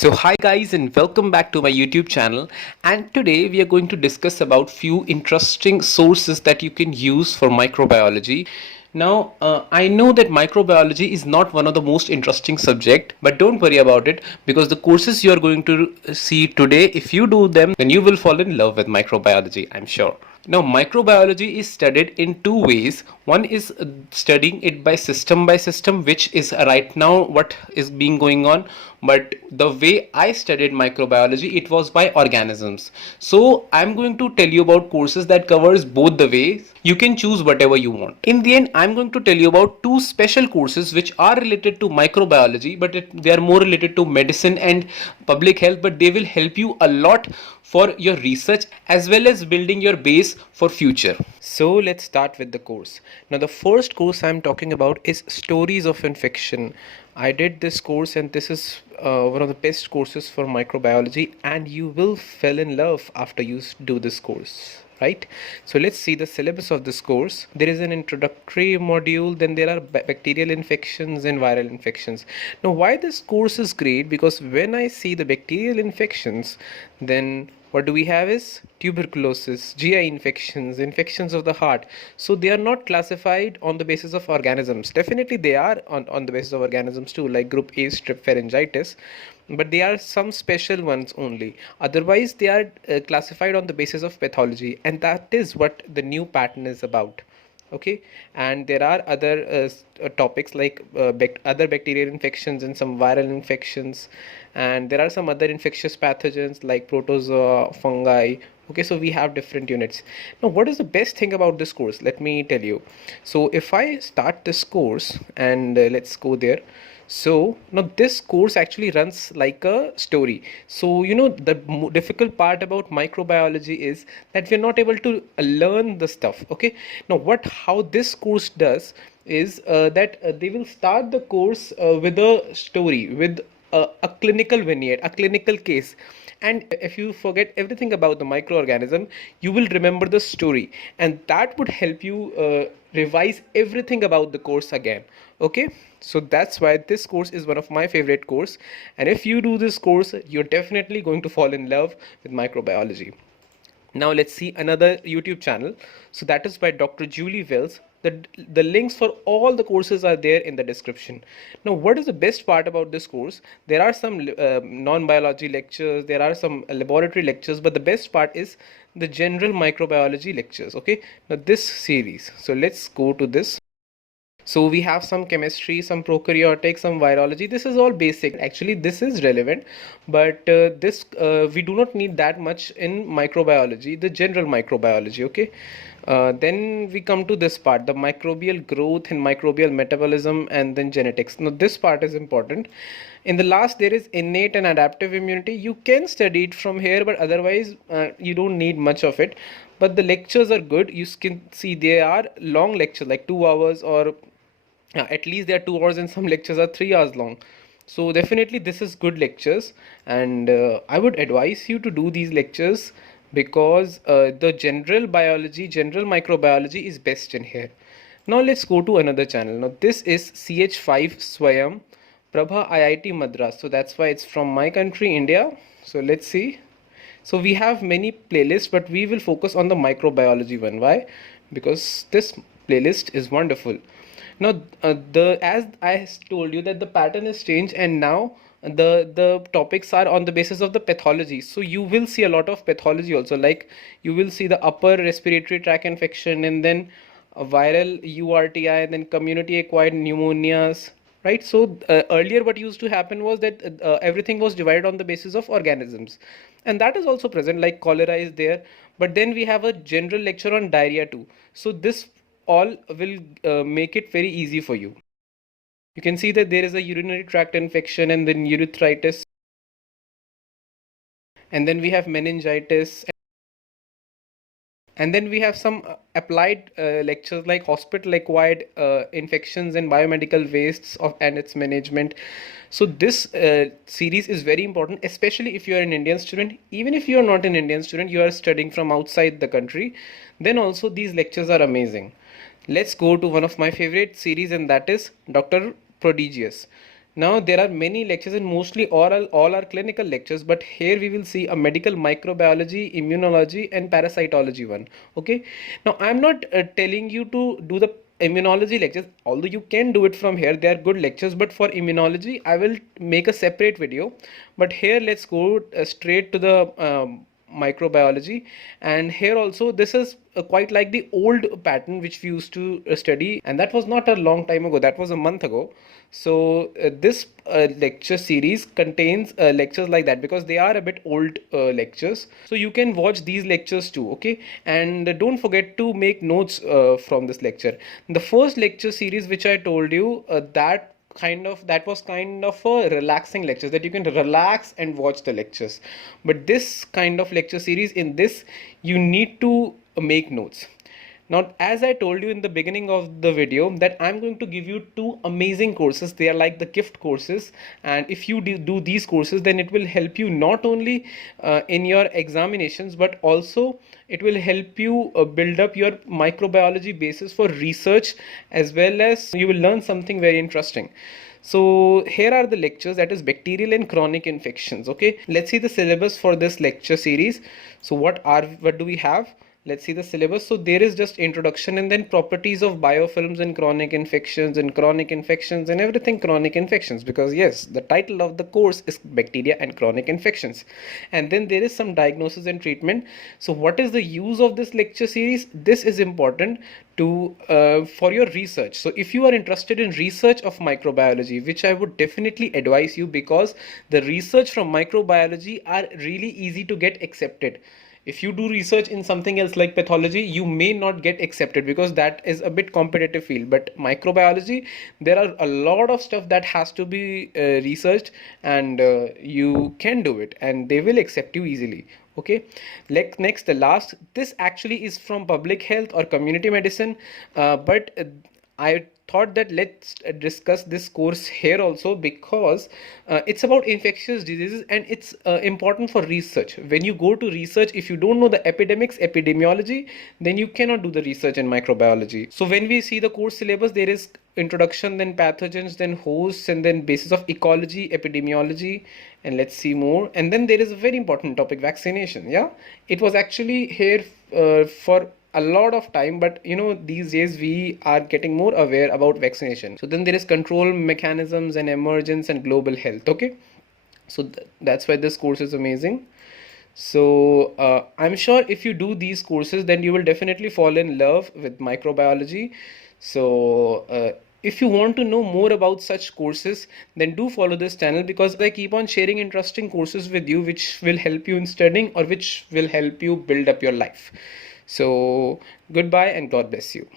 So hi guys and welcome back to my YouTube channel, and today we are going to discuss about few interesting sources that you can use for microbiology. Now I know that microbiology is not one of the most interesting subject, but don't worry about it because the courses you are going to see today, if you do them, then you will fall in love with microbiology, I'm sure. Now, microbiology is studied in two ways. One is studying it by system, which is right now what is being going on. But the way I studied microbiology, it was by organisms. So I'm going to tell you about courses that covers both the ways. You can choose whatever you want. In the end, I'm going to tell you about two special courses which are related to microbiology, but they are more related to medicine and public health, but they will help you a lot for your research as well as building your base for future. So let's start with the course. Now the first course I'm talking about is Stories of Infection. I did this course and this is one of the best courses for microbiology, and you will fall in love after you do this course, right? So let's see the syllabus of this course. There is an introductory module, then there are bacterial infections and viral infections. Now why this course is great, because when I see the bacterial infections, then what do we have is tuberculosis, GI infections, infections of the heart. So they are not classified on the basis of organisms. Definitely they are on the basis of organisms too, like group A strep pharyngitis, but they are some special ones only. Otherwise they are classified on the basis of pathology, and that is what the new pattern is about. Okay, and there are other topics like other bacterial infections and some viral infections, and there are some other infectious pathogens like protozoa, fungi. Okay, so we have different units. Now what is the best thing about this course? Let me tell you. So if I start this course and let's go there. So now this course actually runs like a story. So the difficult part about microbiology is that we're not able to learn the stuff. Okay, now how this course does is that they will start the course with a story, with a clinical vignette, a clinical case. And if you forget everything about the microorganism, you will remember the story, and that would help you revise everything about the course again. Okay, so that's why this course is one of my favorite course, and if you do this course, you're definitely going to fall in love with microbiology. Now let's see another YouTube channel. So that is by Dr. Julie Wells. The links for all the courses are there in the description. Now what is the best part about this course? There are some non-biology lectures, there are some laboratory lectures, but the best part is the general microbiology lectures. Okay, now this series. So let's go to this. So we have some chemistry, some prokaryotic, some virology. This is all basic. Actually, this is relevant, but this we do not need that much in microbiology, the general microbiology. Okay. Then we come to this part, the microbial growth and microbial metabolism, and then genetics. Now this part is important. In the last, there is innate and adaptive immunity. You can study it from here, but otherwise you don't need much of it. But the lectures are good. You can see they are long lectures, like 2 hours, or at least there are 2 hours, and some lectures are 3 hours long. So definitely this is good lectures, and I would advise you to do these lectures because the general biology, general microbiology is best in here. Now let's go to another channel. Now this is CH5 Swayam Prabha IIT Madras. So that's why it's from my country, India. So let's see. So we have many playlists, but we will focus on the microbiology one. Why? Because this playlist is wonderful. Now the as I told you that the pattern is changed, and now the topics are on the basis of the pathology. So you will see a lot of pathology also, like you will see the upper respiratory tract infection, and then a viral URTI, and then community acquired pneumonias, right? So earlier what used to happen was that everything was divided on the basis of organisms, and that is also present, like cholera is there, but then we have a general lecture on diarrhea too. So this all will make it very easy for you. You can see that there is a urinary tract infection, and then urethritis, and then we have meningitis, and then we have some applied lectures like hospital acquired infections and biomedical wastes of and its management. So this series is very important, especially if you are an Indian student. Even if you are not an Indian student, you are studying from outside the country, then also these lectures are amazing. Let's go to one of my favorite series, and that is Dr. Prodigious. Now there are many lectures and mostly all are clinical lectures, but here we will see a medical microbiology, immunology and parasitology one. Okay. Now I'm not telling you to do the immunology lectures, although you can do it from here, they are good lectures, but for immunology I will make a separate video. But here let's go straight to the microbiology. And here also this is quite like the old pattern which we used to study, and that was not a long time ago, that was a month ago. So this lecture series contains lectures like that, because they are a bit old lectures, so you can watch these lectures too. Okay. And don't forget to make notes from this lecture. The first lecture series which I told you, that was kind of a relaxing lectures, that you can relax and watch the lectures. But this kind of lecture series, in this you need to make notes. Now, as I told you in the beginning of the video, that I'm going to give you two amazing courses. They are like the gift courses, and if you do these courses, then it will help you not only in your examinations, but also it will help you build up your microbiology basis for research, as well as you will learn something very interesting. So here are the lectures, that is bacterial and chronic infections. Okay, let's see the syllabus for this lecture series. So what do we have? Let's see the syllabus. So there is just introduction, and then properties of biofilms and chronic infections, and everything chronic infections, because yes, the title of the course is bacteria and chronic infections. And then there is some diagnosis and treatment. So what is the use of this lecture series? This is important to for your research. So if you are interested in research of microbiology, which I would definitely advise you, because the research from microbiology are really easy to get accepted. If you do research in something else like pathology, you may not get accepted, because that is a bit competitive field. But microbiology, there are a lot of stuff that has to be researched, and you can do it and they will accept you easily. Okay. Like next, the last, this actually is from public health or community medicine, but I thought that let's discuss this course here also, because it's about infectious diseases, and it's important for research. When you go to research, if you don't know the epidemiology, then you cannot do the research in microbiology. So when we see the course syllabus, there is introduction, then pathogens, then hosts, and then basis of ecology, epidemiology, and let's see more. And then there is a very important topic, vaccination. Yeah, it was actually here for a lot of time, but these days we are getting more aware about vaccination. So then there is control mechanisms and emergence and global health. Okay. So that's why this course is amazing. So I'm sure if you do these courses, then you will definitely fall in love with microbiology. So if you want to know more about such courses, then do follow this channel, because I keep on sharing interesting courses with you, which will help you in studying, or which will help you build up your life. So goodbye and God bless you.